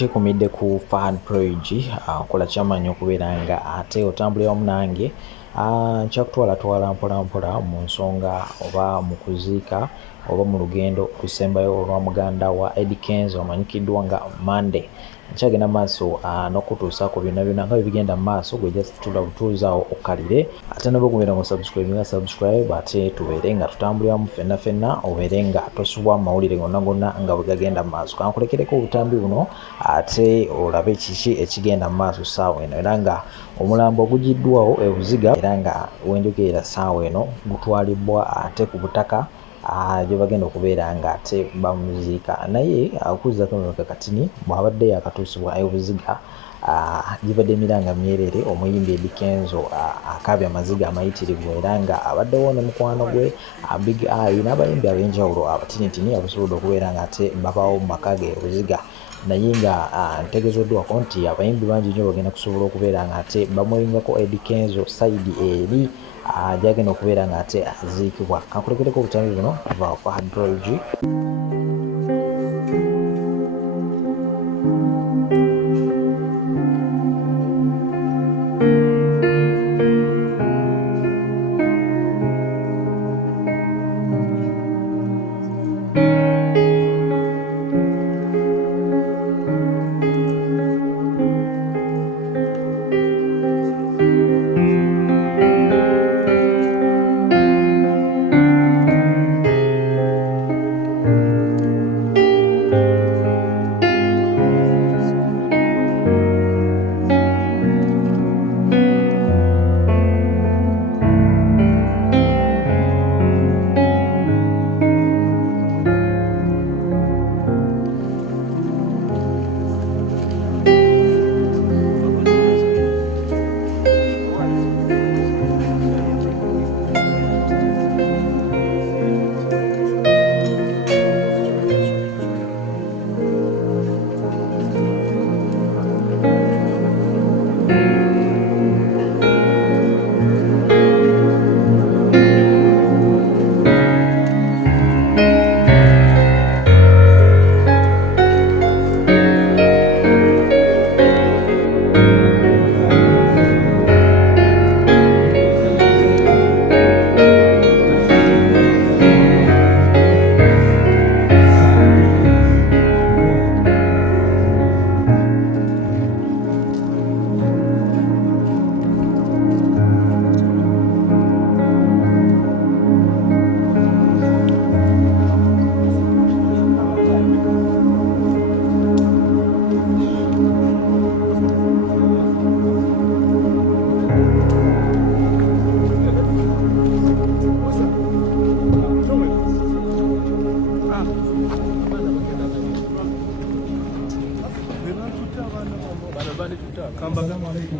okyekomidde ku fan page kola kyamanyi okubeera nga ate otambulira wamu nange nkyakutwala mpola mu nsonga oba mu kuziika oba mu lugendo kusembayo olwa muganda wa Eddy Kenzo amanyikiddwa nga Monday. Nkyagenda maaso n'okutuusaako byonna nga bigenda mu maaso gwe just tuuzaawo okkalire ate nabwe gumira mu subscribe ate tubeere nga tutambulira mu ffenna obeere nga tosubwa mawulire gonna nga bwe gagenda mu maaso. Kankulekereko obutambi buno ate olabe kiki ekigenda mu maaso ssaawa eno, era nga omulambo ogugiddwawo e Buziga era nga wenjogerera ssaawa eno gutwalibwa ate ku butaka gye bagenda okubeera nga ate bamuziika. Naye okuzzako emabega katini bw'abadde yakatuusibwa e Buziga gibadde emiranga myerere omuyimbi Eddy Kenzo akaabya amaziga amayitirivu era nga abaddewo ne mukwano gwe Big Eye n'abayimbi ab'enjawulo abatinitini abasobodde okubeera nga ate babaawo mu maka ge e Buziga. Naye nga ntegezeddwako nti abayimbi bangi nnyo bagenda kusobola okubeera nga ate bamweyingako Eddy Kenzo sayidi eri gyagenda okubeera nga ate aziikibwa. Kankulekereko obutambi buno kuva ku Hadroji.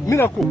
Minako.